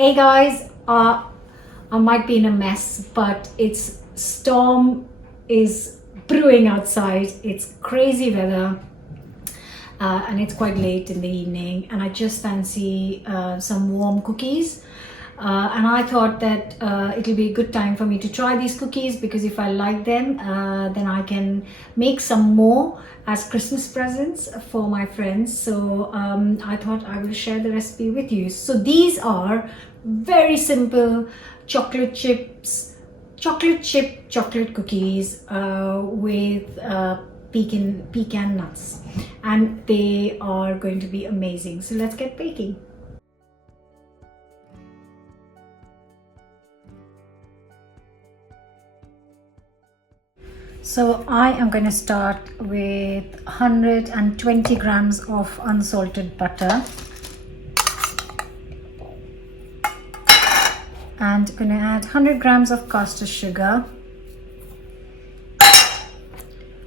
Hey guys, I might be in a mess, but it's storm is brewing outside. It's crazy weather, and it's quite late in the evening, and I just fancy some warm cookies. And I thought that it'll be a good time for me to try these cookies because if I like them, then I can make some more as Christmas presents for my friends. So I thought I will share the recipe with you. So these are very simple chocolate chip chocolate cookies with pecan nuts, and they are going to be amazing. So let's get baking. So I am going to start with 120 grams of unsalted butter and going to add 100 grams of caster sugar,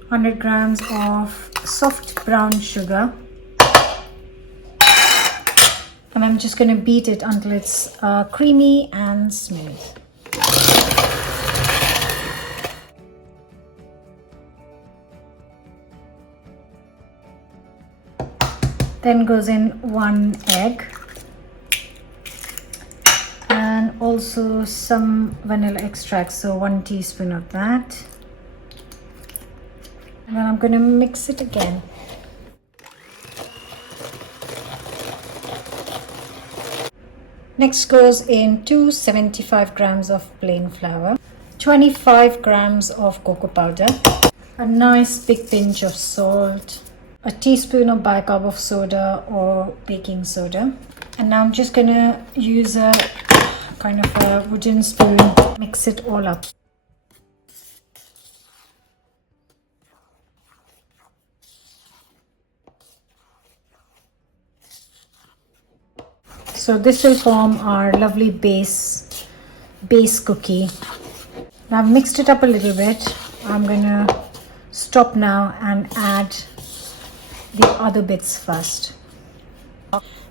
100 grams of soft brown sugar, and I'm just going to beat it until it's creamy and smooth. Then goes in 1 egg and also some vanilla extract, so 1 teaspoon of that. And then I'm going to mix it again. Next goes in 275 grams of plain flour, 25 grams of cocoa powder, a nice big pinch of salt, a teaspoon of bicarb of soda or baking soda. And now I'm just going to use a kind of a wooden spoon, mix it all up. So this will form our lovely base cookie. Now I've mixed it up a little bit. I'm going to stop now and add the other bits first.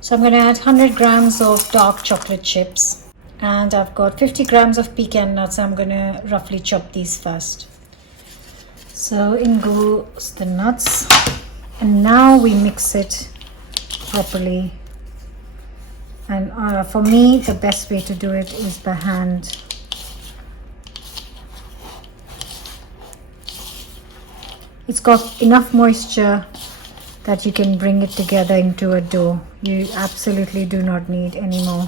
So I'm going to add 100 grams of dark chocolate chips, and I've got 50 grams of pecan nuts. I'm going to roughly chop these first. So in goes the nuts, and now we mix it properly. And for me, the best way to do it is by hand. It's got enough moisture that you can bring it together into a dough. You absolutely do not need any more.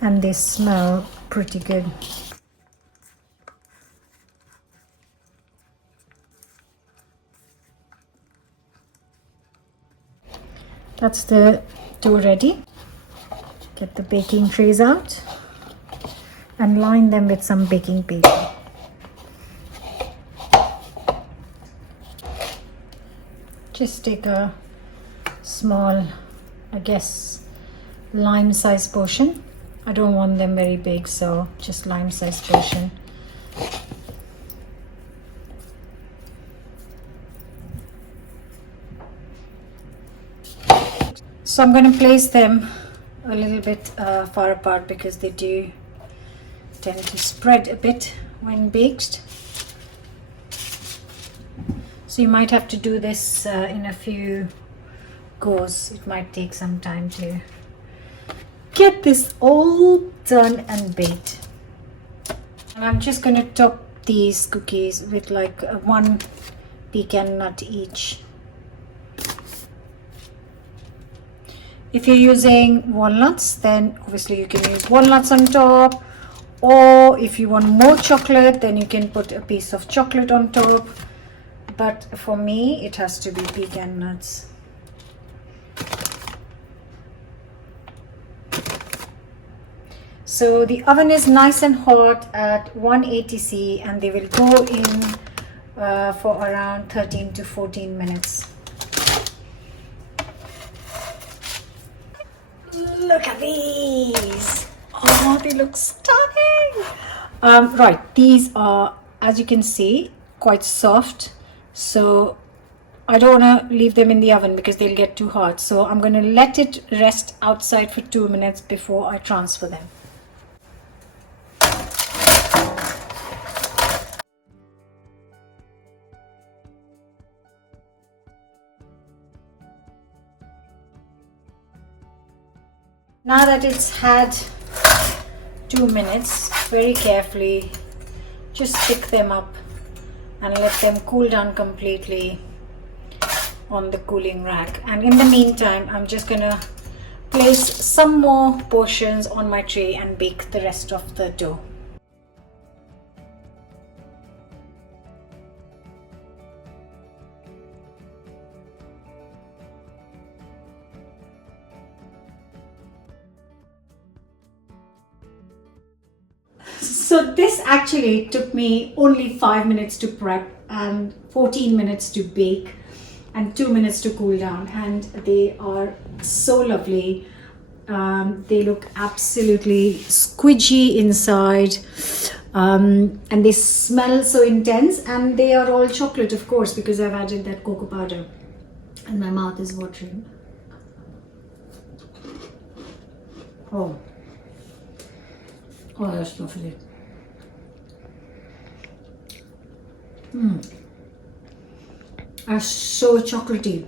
And they smell pretty good. That's the dough ready. Get the baking trays out and line them with some baking paper. Just take a small, I guess, lime size portion. I don't want them very big, so just lime size portion. So I'm going to place them a little bit far apart because they do tend to spread a bit when baked. So you might have to do this in a few goes. It might take some time to get this all done and baked. And I'm just going to top these cookies with like 1 pecan nut each. If you're using walnuts, then obviously you can use walnuts on top, or if you want more chocolate, then you can put a piece of chocolate on top. But for me, it has to be pecan nuts. So the oven is nice and hot at 180°C, and they will go in for around 13 to 14 minutes. Look at these! Oh, they look stunning! Right, these are, as you can see, quite soft. So I don't want to leave them in the oven because they'll get too hot. So I'm going to let it rest outside for 2 minutes before I transfer them. Now that it's had 2 minutes, very carefully just pick them up and let them cool down completely on the cooling rack. And in the meantime, I'm just gonna place some more portions on my tray and bake the rest of the dough. So this actually took me only 5 minutes to prep and 14 minutes to bake and 2 minutes to cool down, and they are so lovely. They look absolutely squidgy inside, and they smell so intense, and they are all chocolate, of course, because I've added that cocoa powder, and my mouth is watering. Oh, that's lovely. Are so chocolatey.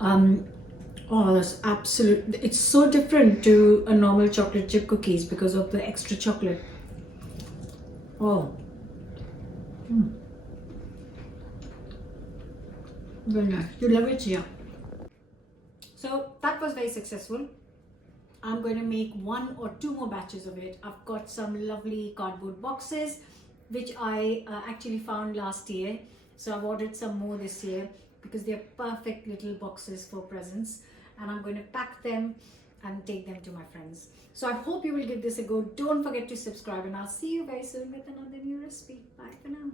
Oh, that's absolute. It's so different to a normal chocolate chip cookies because of the extra chocolate. Oh. Very nice. You love it, yeah. So that was very successful. I'm going to make 1 or 2 more batches of it. I've got some lovely cardboard boxes which I actually found last year. So I've ordered some more this year because they're perfect little boxes for presents, and I'm going to pack them and take them to my friends. So I hope you will give this a go. Don't forget to subscribe, and I'll see you very soon with another new recipe. Bye for now.